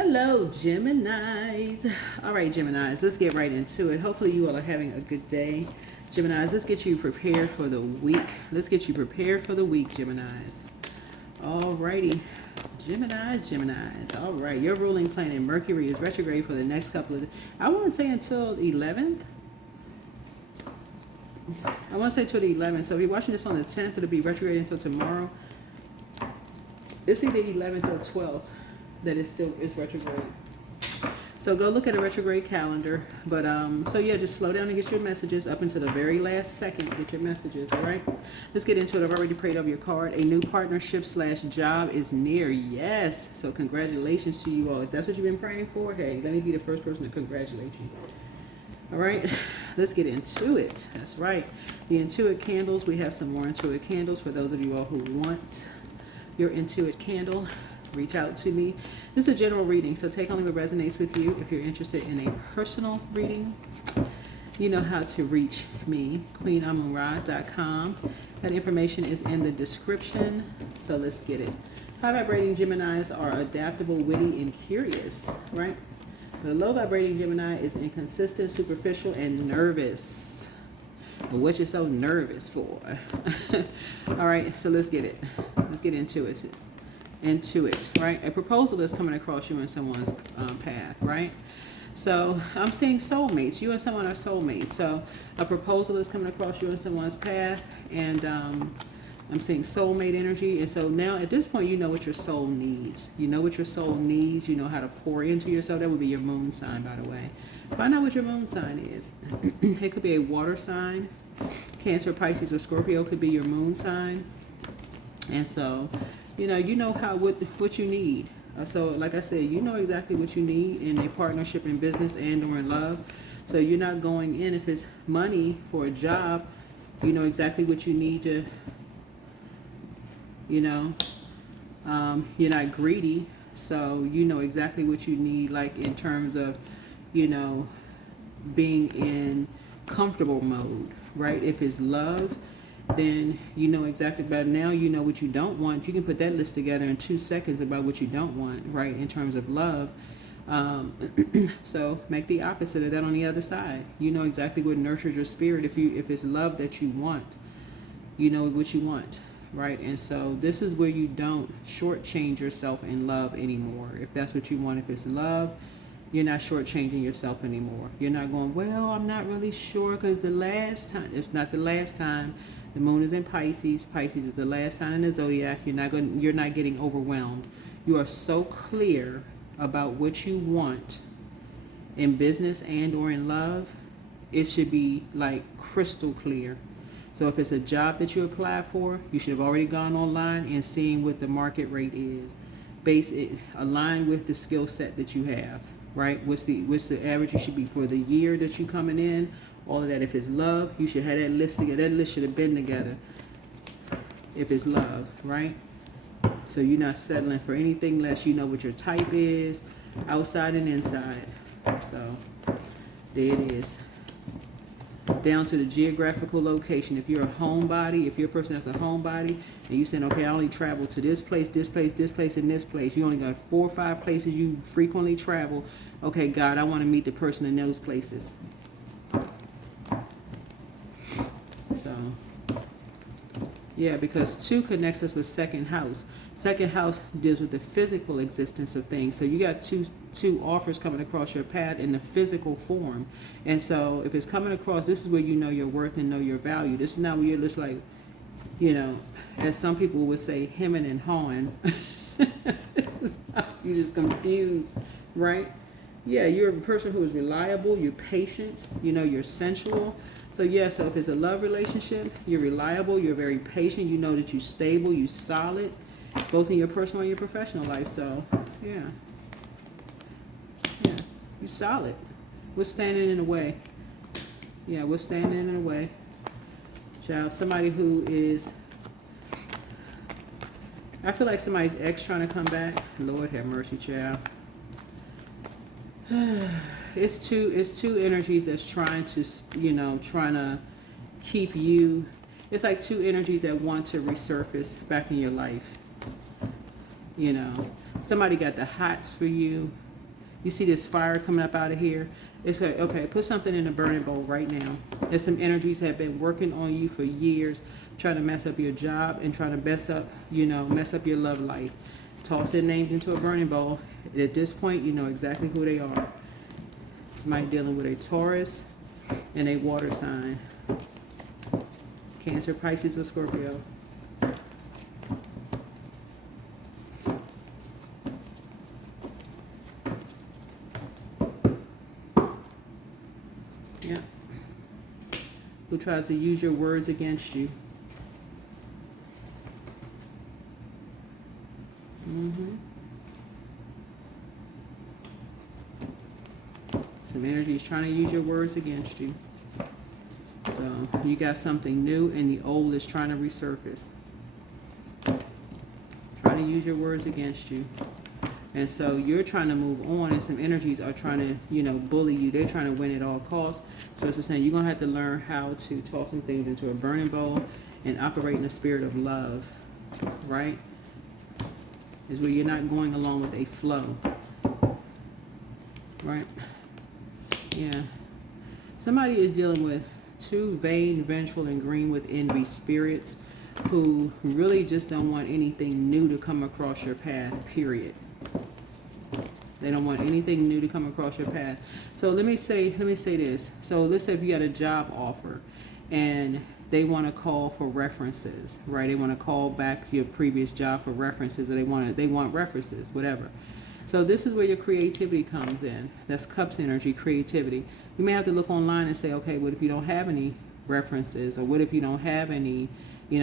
Hello, Geminis. All right, Geminis, let's get right into it. Hopefully you all are having a good day. Geminis, let's get you prepared for the week. Let's get you prepared for the week, Geminis. All righty. Geminis. All right, your ruling planet Mercury is retrograde for the next couple of, I want to say until 11th. I want to say till the 11th. So if you're watching this on the 10th, it'll be retrograde until tomorrow. It's either 11th or 12th that it still is retrograde. So go look at a retrograde calendar. But so yeah, just slow down and get your messages up until the very last second. Get your messages, all right? Let's get into it. I've already prayed over your card. A new partnership / job is near. Yes. So congratulations to you all. If that's what you've been praying for, hey, let me be the first person to congratulate you. All right, let's get into it. That's right. The Intuit candles. We have some more Intuit candles for those of you all who want your Intuit candle. Reach out to me. This is a general reading, so take only what resonates with you. If you're interested in a personal reading, you know how to reach me, queenamunra.com. That information is in the description, so let's get it. High vibrating Geminis are adaptable, witty, and curious, right? The low vibrating Gemini is inconsistent, superficial, and nervous. But what you're so nervous for? All right, so let's get it. Let's get into it. Right? A proposal is coming across you in someone's path, right? So I'm seeing soulmates. You and someone are soulmates. So a proposal is coming across you in someone's path, and I'm seeing soulmate energy. And so now at this point, you know what your soul needs. You know what your soul needs. You know how to pour into yourself. That would be your moon sign, by the way. Find out what your moon sign is. It could be a water sign. Cancer, Pisces, or Scorpio could be your moon sign. And so, you know what you need. So like I said, you know exactly what you need in a partnership, in business, and or in love. So you're not going in, if it's money for a job, you know exactly what you need to, you're not greedy. So you know exactly what you need, like in terms of, being in comfortable mode, right? If it's love, then you know exactly. But now you know what you don't want. You can put that list together in 2 seconds about what you don't want, right, in terms of love. So make the opposite of that on the other side. You know exactly what nurtures your spirit. If it's love that you want, you know what you want, right? And so this is where you don't shortchange yourself in love anymore. If that's what you want, if it's love, you're not shortchanging yourself anymore. You're not going, well, I'm not really sure, because the last time, it's not the last time. The moon is in Pisces. Pisces is the last sign in the zodiac. You're not getting overwhelmed. You are so clear about what you want in business and or in love. It should be like crystal clear. So if it's a job that you apply for, you should have already gone online and seen what the market rate is. Base it, align with the skill set that you have, right? What's the average you should be for the year that you coming in? All of that. If it's love, you should have that list together. That list should have been together. If it's love, right? So you're not settling for anything less. You know what your type is, outside and inside. So there it is. Down to the geographical location. If you're a homebody, if you're a person that's a homebody, and you saying, okay, I only travel to this place, and this place. You only got 4 or 5 places you frequently travel. Okay, God, I want to meet the person in those places. So, yeah, because 2 connects us with second house. Second house deals with the physical existence of things. So you got two offers coming across your path in the physical form. And so if it's coming across, this is where you know your worth and know your value. This is not where you're just like, as some people would say, hemming and hawing. You're just confused, right? Yeah, you're a person who is reliable, you're patient, you're sensual. So yeah, so if it's a love relationship, you're reliable, you're very patient, you know that you're stable, you're solid, both in your personal and your professional life. So yeah, you're solid. What's standing in the way? Yeah, what's standing in the way? Child, somebody who is, I feel like somebody's ex trying to come back. Lord have mercy, child. It's two energies that's trying to keep you. It's like 2 energies that want to resurface back in your life. Somebody got the hots for you. You see this fire coming up out of here? It's like, okay, put something in a burning bowl right now. There's some energies that have been working on you for years, trying to mess up your job and trying to mess up, mess up your love life. Toss their names into a burning bowl. At this point, you know exactly who they are. Somebody dealing with a Taurus and a water sign. Cancer, Pisces, or Scorpio. Yeah. Who tries to use your words against you. Some energy is trying to use your words against you. So you got something new and the old is trying to resurface. Trying to use your words against you. And so you're trying to move on and some energies are trying to, bully you. They're trying to win at all costs. So it's just saying you're going to have to learn how to toss some things into a burning bowl and operate in a spirit of love, right? Is where you're not going along with a flow, right? Yeah. Somebody is dealing with two vain, vengeful, and green with envy spirits who really just don't want anything new to come across your path, period. They don't want anything new to come across your path. So let me say this. So let's say if you got a job offer and they want to call for references, right? They want to call back your previous job for references, or they want references, whatever. So this is where your creativity comes in. That's Cups energy, creativity. You may have to look online and say, okay, what if you don't have any references, or what if you don't have any,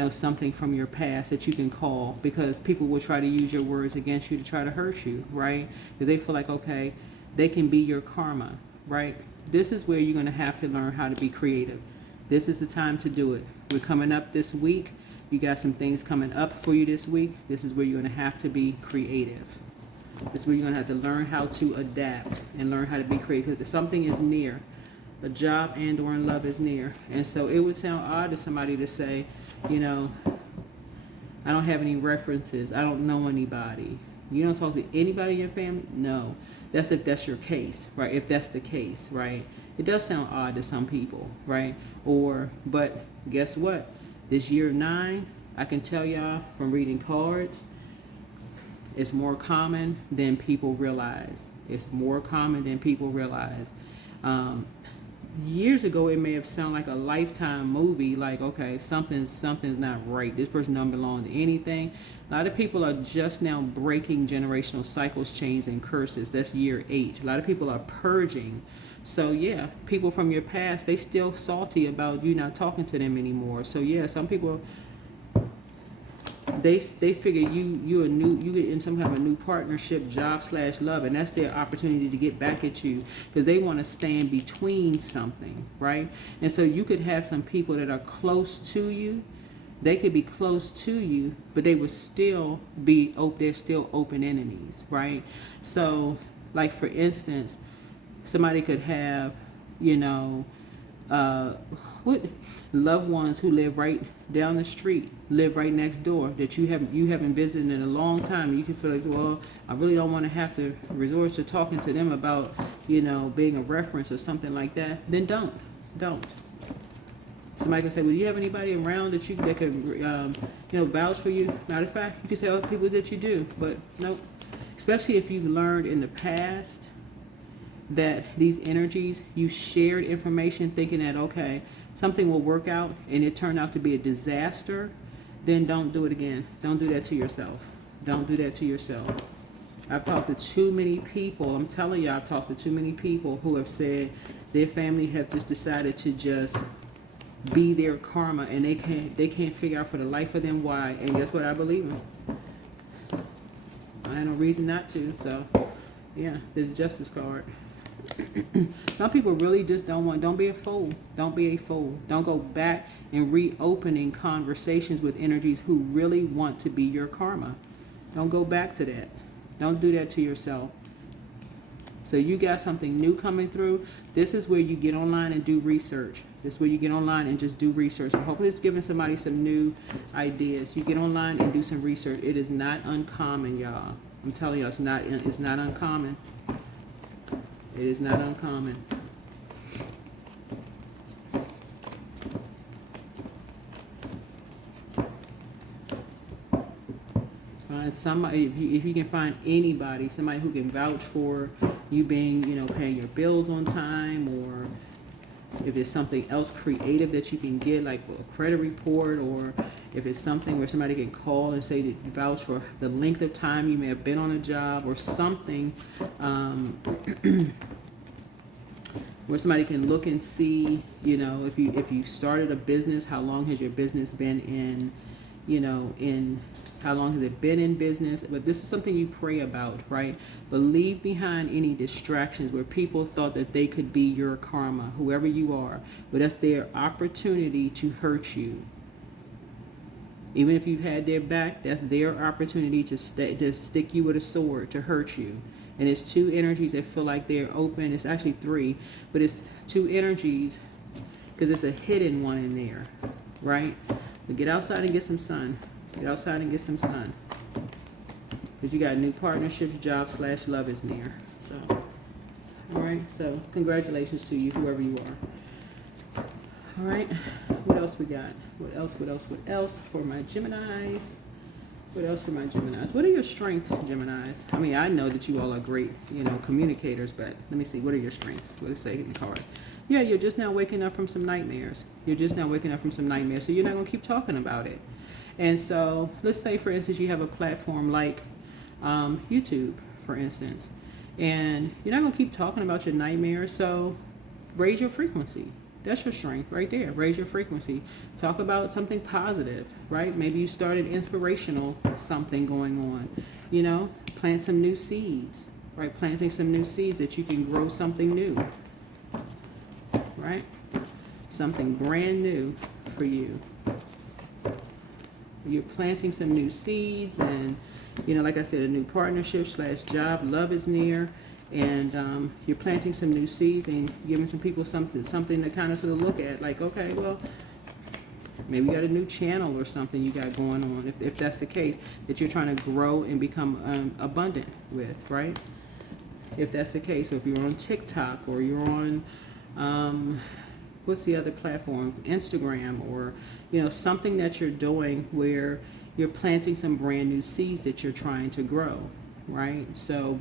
something from your past that you can call, because people will try to use your words against you to try to hurt you, right? Because they feel like, okay, they can be your karma, right? This is where you're going to have to learn how to be creative. This is the time to do it. We're coming up this week. You got some things coming up for you this week. This is where you're going to have to be creative. This is where you're going to have to learn how to adapt and learn how to be creative, because if something is near, a job and or in love is near. And so it would sound odd to somebody to say, I don't have any references. I don't know anybody. You don't talk to anybody in your family? No. That's if that's your case, right? If that's the case, right? It does sound odd to some people, right? But guess what? This year 9, I can tell y'all from reading cards, it's more common than people realize. It's more common than people realize. Years ago, it may have sounded like a Lifetime movie, like, okay, something's not right. This person don't belong to anything. A lot of people are just now breaking generational cycles, chains, and curses. That's year 8. A lot of people are purging. So yeah, people from your past, they still salty about you not talking to them anymore. So yeah, some people, they figure you get in some kind of a new partnership, job / love, and that's their opportunity to get back at you, because they want to stand between something, right? And so you could have some people that are close to you. They could be close to you, but they would still they're still open enemies, right? So like for instance, somebody could have, loved ones who live right down the street, live right next door, that you haven't visited in a long time. You can feel like, well, I really don't want to have to resort to talking to them about, being a reference or something like that. Then don't. Somebody can say, well, do you have anybody around that could, vouch for you? Matter of fact, you can say, oh, people that you do, but nope. Especially if you've learned in the past that these energies, you shared information thinking that, okay, something will work out, and it turned out to be a disaster, then don't do it again. Don't do that to yourself. Don't do that to yourself. I've talked to too many people. I'm telling you, I've talked to too many people who have said their family have just decided to just be their karma, and they can't figure out for the life of them why. And guess what? I believe in. I have no reason not to. So yeah, there's a Justice card. Some people really just don't be a fool. Don't be a fool. Don't go back and reopening conversations with energies who really want to be your karma. Don't go back to that. Don't do that to yourself. So you got something new coming through. This is where you get online and do research. This is where you get online and just do research. And hopefully it's giving somebody some new ideas. You get online and do some research. It is not uncommon, y'all. I'm telling you, it's not uncommon. It is not uncommon. Find somebody, if you can find anybody, somebody who can vouch for you being, you know, paying your bills on time, or if it's something else creative that you can get, like a credit report, or if it's something where somebody can call and say that vouch for the length of time you may have been on a job, or something where somebody can look and see, you know, if you started a business, how long has your business been in, you know, in how long has it been in business? But this is something you pray about, right? But leave behind any distractions where people thought that they could be your karma, whoever you are, but that's their opportunity to hurt you. Even if you've had their back, that's their opportunity to stick you with a sword, to hurt you. And it's two energies that feel like they're open. It's actually three, but it's two energies because it's a hidden one in there, right? But get outside and get some sun. Get outside and get some sun. Because you got new partnerships, job / love is near. So, all right. So congratulations to you, whoever you are. All right. What else we got? What else for my Geminis? What else for my Geminis? What are your strengths, Geminis? I mean, I know that you all are great, you know, communicators, but let me see. What are your strengths? What does it say in the cards? Yeah, you're just now waking up from some nightmares. So you're not going to keep talking about it. And so let's say, for instance, you have a platform like YouTube, for instance, and you're not going to keep talking about your nightmares. So raise your frequency. That's your strength right there. Raise your frequency. Talk about something positive, right? Maybe you started inspirational something going on. You know, plant some new seeds, right? Planting some new seeds that you can grow something new, right? Something brand new for you. You're planting some new seeds, and, you know, like I said, a new partnership / job, love is near. And you're planting some new seeds and giving some people something to kind of sort of look at, like, okay, well, maybe you got a new channel or something you got going on, if that's the case, that you're trying to grow and become abundant with, right? If that's the case, or if you're on TikTok, or you're on, what's the other platforms, Instagram, or, you know, something that you're doing where you're planting some brand new seeds that you're trying to grow, right? So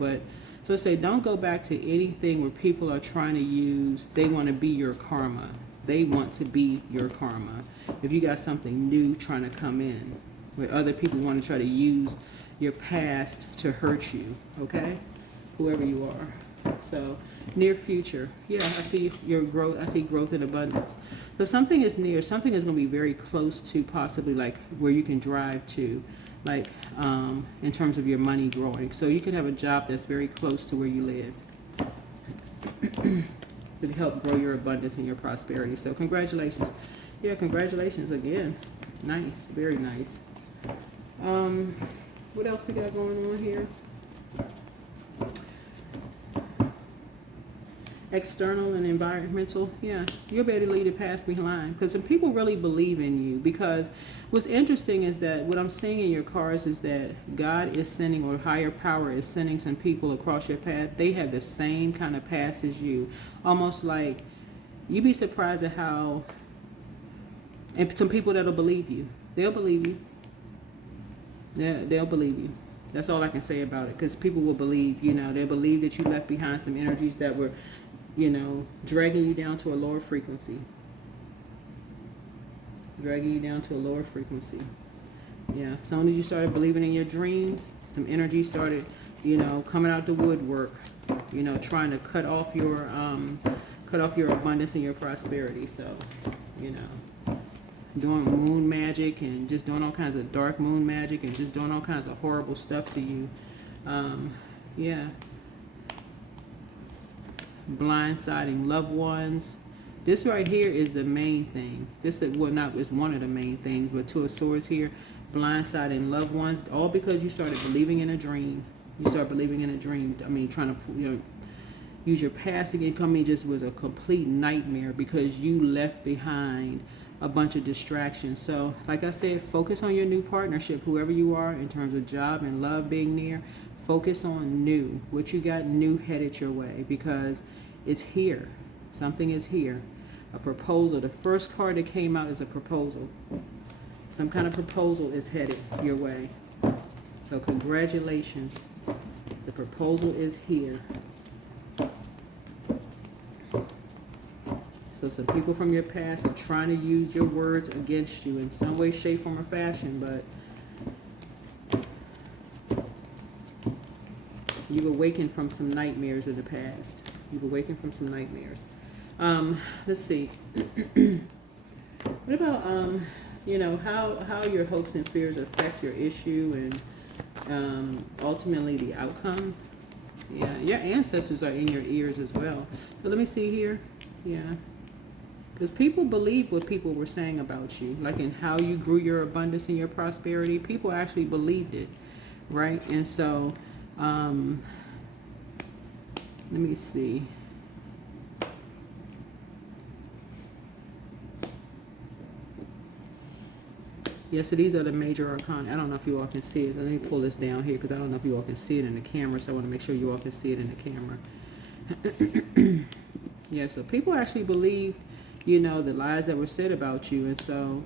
say, don't go back to anything where people are trying to use, they want to be your karma. They want to be your karma. If you got something new trying to come in, where other people want to try to use your past to hurt you, okay? Whoever you are. So near future, yeah, I see your growth. I see growth and abundance. So something is near. Something is going to be very close to possibly like where you can drive to, like in terms of your money growing. So you can have a job that's very close to where you live to help grow your abundance and your prosperity. So congratulations. Yeah, congratulations again. Nice, very nice. What else we got going on here? External and environmental, yeah, you'll be able to leave the past behind, because some people really believe in you. Because what's interesting is that what I'm seeing in your cards is that God is sending, or higher power is sending, some people across your path. They have the same kind of past as you, almost like you'd be surprised at how, and some people that'll believe you. They'll believe you. Yeah, they'll believe you. That's all I can say about it, because people will believe, you know, they'll believe that you left behind some energies that were, you know, dragging you down to a lower frequency. Dragging you down to a lower frequency. Yeah, as soon as you started believing in your dreams, some energy started, you know, coming out the woodwork, you know, trying to cut off your abundance and your prosperity. So, you know, doing moon magic and just doing all kinds of dark moon magic and just doing all kinds of horrible stuff to you. Yeah. Blindsiding loved ones. This right here is the main thing. This is, well, not is one of the main things, but Two of Swords here, blindsiding loved ones, all because you started believing in a dream. You start believing in a dream. I mean, trying to, you know, use your past again. Coming just was a complete nightmare because you left behind a bunch of distractions. So, like I said, focus on your new partnership, whoever you are, in terms of job and love being near. Focus on new. What you got new headed your way, because it's here. Something is here. A proposal. The first card that came out is a proposal. Some kind of proposal is headed your way. So congratulations. The proposal is here. So some people from your past are trying to use your words against you in some way, shape, form, or fashion, but you've awakened from some nightmares of the past. You've awakened from some nightmares. Let's see. What about, you know, how your hopes and fears affect your issue and ultimately the outcome? Yeah, your ancestors are in your ears as well. So let me see here. Yeah. Because people believe what people were saying about you, like in how you grew your abundance and your prosperity. People actually believed it, right? And so, let me see. Yeah, so these are the major arcana. I don't know if you all can see it. Let me pull this down here because I don't know if you all can see it in the camera. So I want to make sure you all can see it in the camera. Yeah, so people actually believed, you know, the lies that were said about you. And so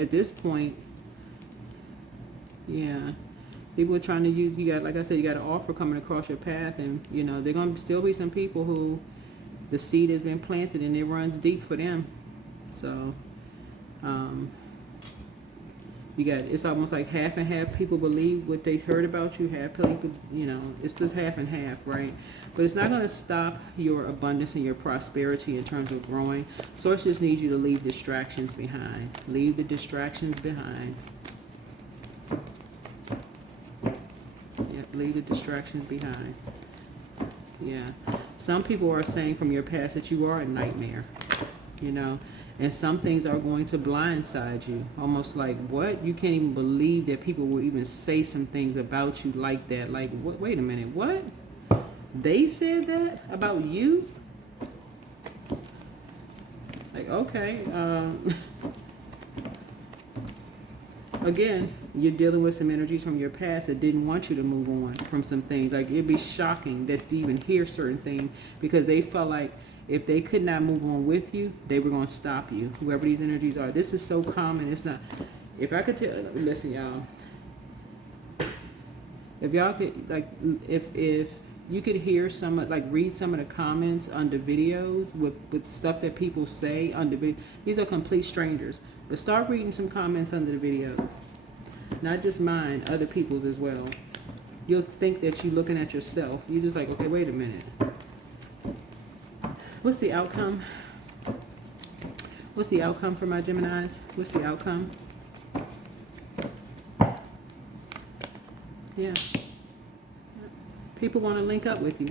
at this point, yeah, people are trying to use, you got, like I said, you got an offer coming across your path. And, you know, there are going to still be some people who the seed has been planted and it runs deep for them. So, you got, it's almost like half and half. People believe what they heard about you. Half people, you know, it's just half and half, right? But it's not going to stop your abundance and your prosperity in terms of growing. Source just needs you to leave distractions behind. Leave the distractions behind. Yep, leave the distractions behind. Yeah. Some people are saying from your past that you are a nightmare, you know. And some things are going to blindside you. Almost like, what? You can't even believe that people will even say some things about you like that. Like, what? Wait a minute, what? They said that about you? Like, okay. Again, you're dealing with some energies from your past that didn't want you to move on from some things. Like, it'd be shocking that to even hear certain things because they felt like if they could not move on with you, they were going to stop you, whoever these energies are. This is so common. It's not. If I could tell, listen, y'all. If y'all could, like, if you could hear some, like, read some of the comments under videos with stuff that people say under video. These are complete strangers. But start reading some comments under the videos. Not just mine, other people's as well. You'll think that you're looking at yourself. You're just like, okay, wait a minute. What's the outcome? What's the outcome for my Geminis? What's the outcome? Yeah. People want to link up with you.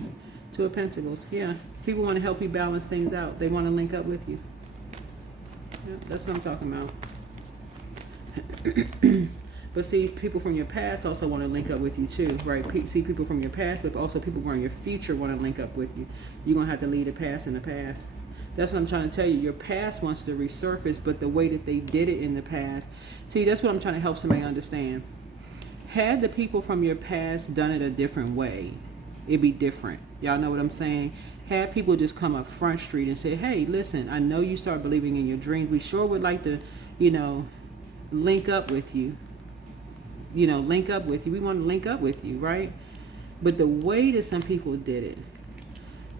Two of Pentacles. Yeah. People want to help you balance things out. They want to link up with you. Yeah, that's what I'm talking about. But see, people from your past also want to link up with you too, right? See, people from your past, but also people from your future want to link up with you. You're going to have to leave the past in the past. That's what I'm trying to tell you. Your past wants to resurface, but the way that they did it in the past. See, that's what I'm trying to help somebody understand. Had the people from your past done it a different way, it'd be different. Y'all know what I'm saying? Had people just come up Front Street and say, hey, listen, I know you start believing in your dreams. We sure would like to, you know, link up with you. You know, link up with you. We want to link up with you, right? But the way that some people did it,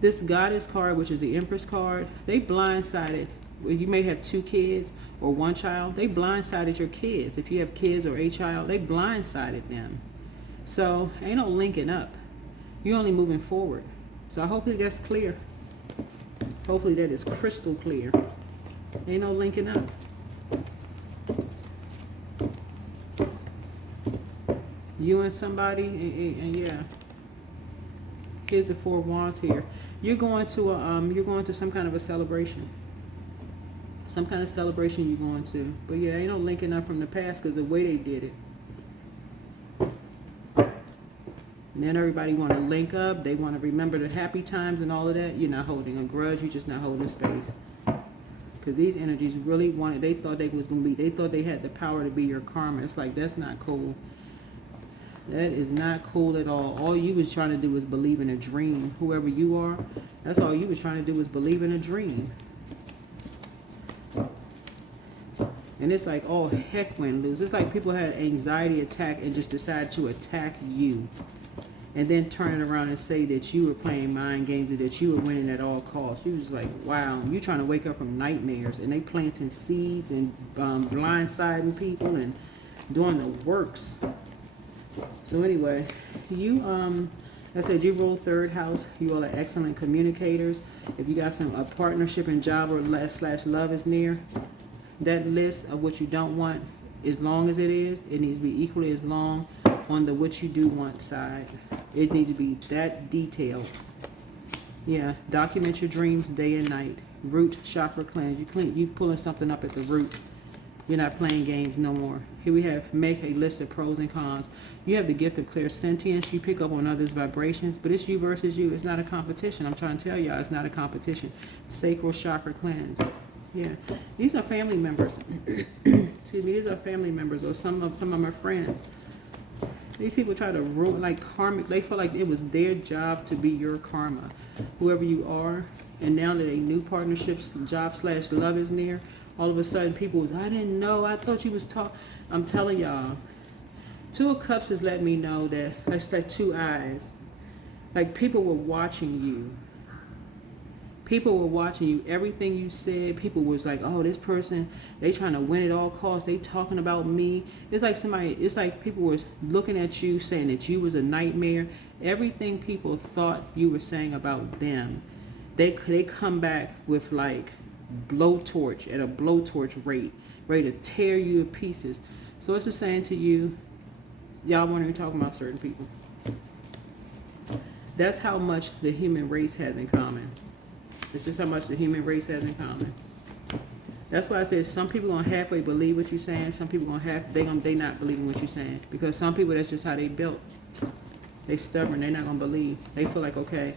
this Goddess card, which is the Empress card, they blindsided. You may have 2 kids or 1 child. They blindsided your kids. If you have kids or a child, they blindsided them. So ain't no linking up. You're only moving forward. So hopefully that's clear. Hopefully that is crystal clear. Ain't no linking up. You and somebody, and yeah. Here's the 4 of Wands here. You're going to some kind of a celebration. Some kind of celebration you're going to. But yeah, ain't no linking up from the past because the way they did it. And then everybody want to link up. They want to remember the happy times and all of that. You're not holding a grudge. You're just not holding space. Because these energies really wanted. They thought they was gonna be. They thought they had the power to be your karma. It's like that's not cool. That is not cool at all. All you was trying to do was believe in a dream. Whoever you are, that's all you was trying to do was believe in a dream. And it's like, oh, heck went loose. It's like people had anxiety attack and just decided to attack you. And then turn it around and say that you were playing mind games and that you were winning at all costs. You was like, wow, you trying to wake up from nightmares. And they planting seeds and blindsiding people and doing the works. So anyway, you, I said you rule third house. You all are excellent communicators. If you got a partnership in job or / love is near, that list of what you don't want, as long as it is, it needs to be equally as long on the what you do want side. It needs to be that detailed. Yeah, document your dreams day and night. Root chakra cleanse. You pulling something up at the root. You're not playing games no more. Here we have make a list of pros and cons. You have the gift of clairsentience. You pick up on others' vibrations, but it's you versus you. It's not a competition. I'm trying to tell y'all, it's not a competition. Sacral chakra cleanse. Yeah, these are family members. Excuse me, these are family members or some of my friends. These people try to ruin, like karmic. They feel like it was their job to be your karma, whoever you are. And now that a new partnerships, job / love is near, all of a sudden people was, I didn't know, I thought you was talking. I'm telling y'all, Two of Cups is letting me know that it's like two eyes. Like people were watching you. People were watching you. Everything you said, people was like, oh, this person, they trying to win at all costs. They talking about me. It's like people were looking at you saying that you was a nightmare. Everything people thought you were saying about them, they come back with like blowtorch at a blowtorch rate, ready to tear you to pieces. So it's just saying to you, y'all weren't even talking about certain people. That's how much the human race has in common. It's just how much the human race has in common. That's why I said some people gonna halfway believe what you're saying. Some people they not believing what you're saying, because some people, that's just how they built. They stubborn. They're not gonna believe. They feel like, okay.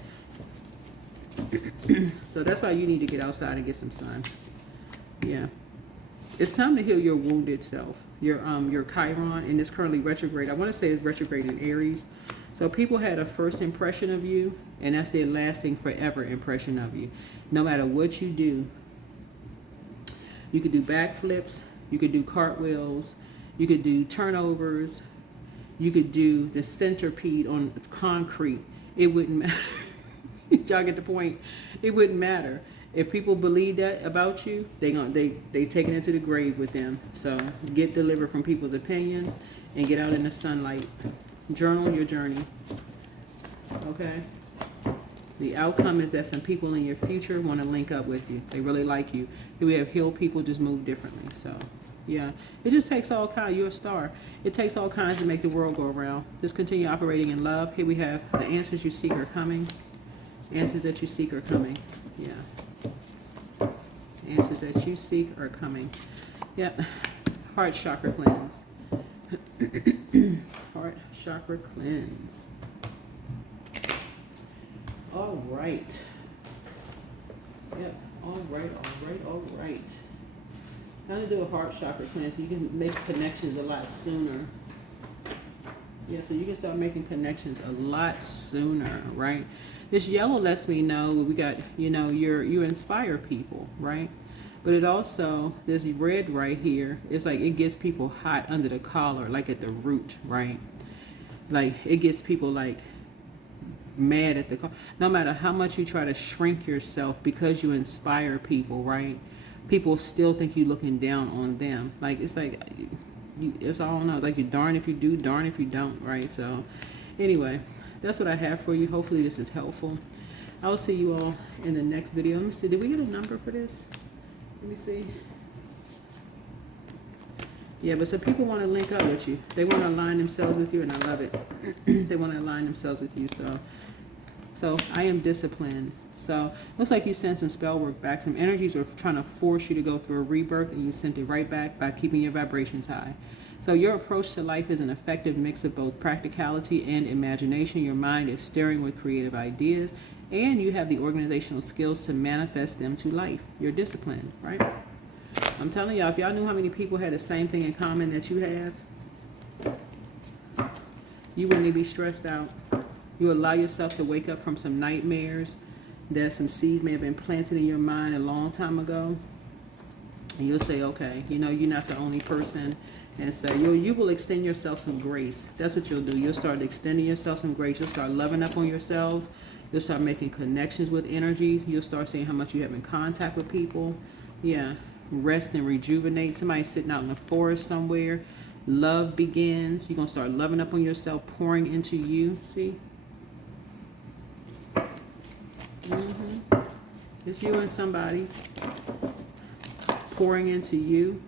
So that's why you need to get outside and get some sun. Yeah, it's time to heal your wounded self. Your Chiron, and it's currently retrograde. I want to say it's retrograde in Aries. So people had a first impression of you, and that's their lasting forever impression of you. No matter what you do, you could do backflips, you could do cartwheels, you could do turnovers, you could do the centipede on concrete. It wouldn't matter. Y'all get the point? It wouldn't matter. If people believe that about you, they take it into the grave with them. So get delivered from people's opinions and get out in the sunlight. Journal your journey. Okay? The outcome is that some people in your future want to link up with you. They really like you. Here we have healed people just move differently. So, yeah. It just takes all kinds. You're a star. It takes all kinds to make the world go around. Just continue operating in love. Here we have the answers you seek are coming. Answers that you seek are coming. Yeah. Answers that you seek are coming. Yep. Heart chakra cleanse. Heart chakra cleanse. All right. Yep. All right. Time to do a heart chakra cleanse so you can make connections a lot sooner. Yeah, so you can start making connections a lot sooner, right? This yellow lets me know we got, you inspire people, right? But it also, this red right here, it's like it gets people hot under the collar, like at the root, right? Like it gets people like mad at the, no matter how much you try to shrink yourself, because you inspire people, right? People still think you looking down on them. Like it's like, it's all no, like you're darn if you do, darn if you don't, right? So anyway, that's what I have for you. Hopefully this is helpful. I will see you all in the next video. Let me see, did we get a number for this? Let me see. Yeah, but some people want to link up with you. They want to align themselves with you, and I love it. They want to align themselves with you. So I am disciplined. So looks like you sent some spell work back. Some energies were trying to force you to go through a rebirth, and you sent it right back by keeping your vibrations high. So your approach to life is an effective mix of both practicality and imagination. Your mind is stirring with creative ideas, and you have the organizational skills to manifest them to life. You're disciplined, right? I'm telling y'all, if y'all knew how many people had the same thing in common that you have, You wouldn't even be stressed out. You allow yourself to wake up from some nightmares that some seeds may have been planted in your mind a long time ago. And you'll say, okay, you know, you're not the only person. And so you will extend yourself some grace. That's what you'll do. You'll start extending yourself some grace. You'll start loving up on yourselves. You'll start making connections with energies. You'll start seeing how much you have in contact with people. Yeah, rest and rejuvenate. Somebody's sitting out in the forest somewhere. Love begins. You're going to start loving up on yourself, pouring into you. See? It's you and somebody pouring into you.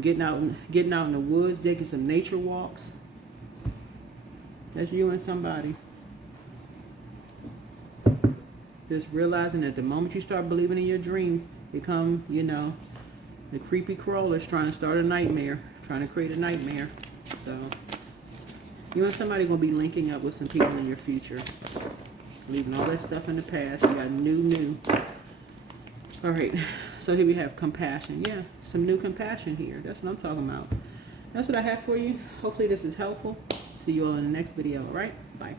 Getting out in the woods, taking some nature walks. That's you and somebody. Just realizing that the moment you start believing in your dreams, they come, you know, the creepy crawlers trying to start a nightmare, trying to create a nightmare. So you and somebody gonna be linking up with some people in your future. Leaving all that stuff in the past. You got new. All right, so here we have compassion. Yeah, some new compassion here. That's what I'm talking about. That's what I have for you. Hopefully this is helpful. See you all in the next video, all right? Bye.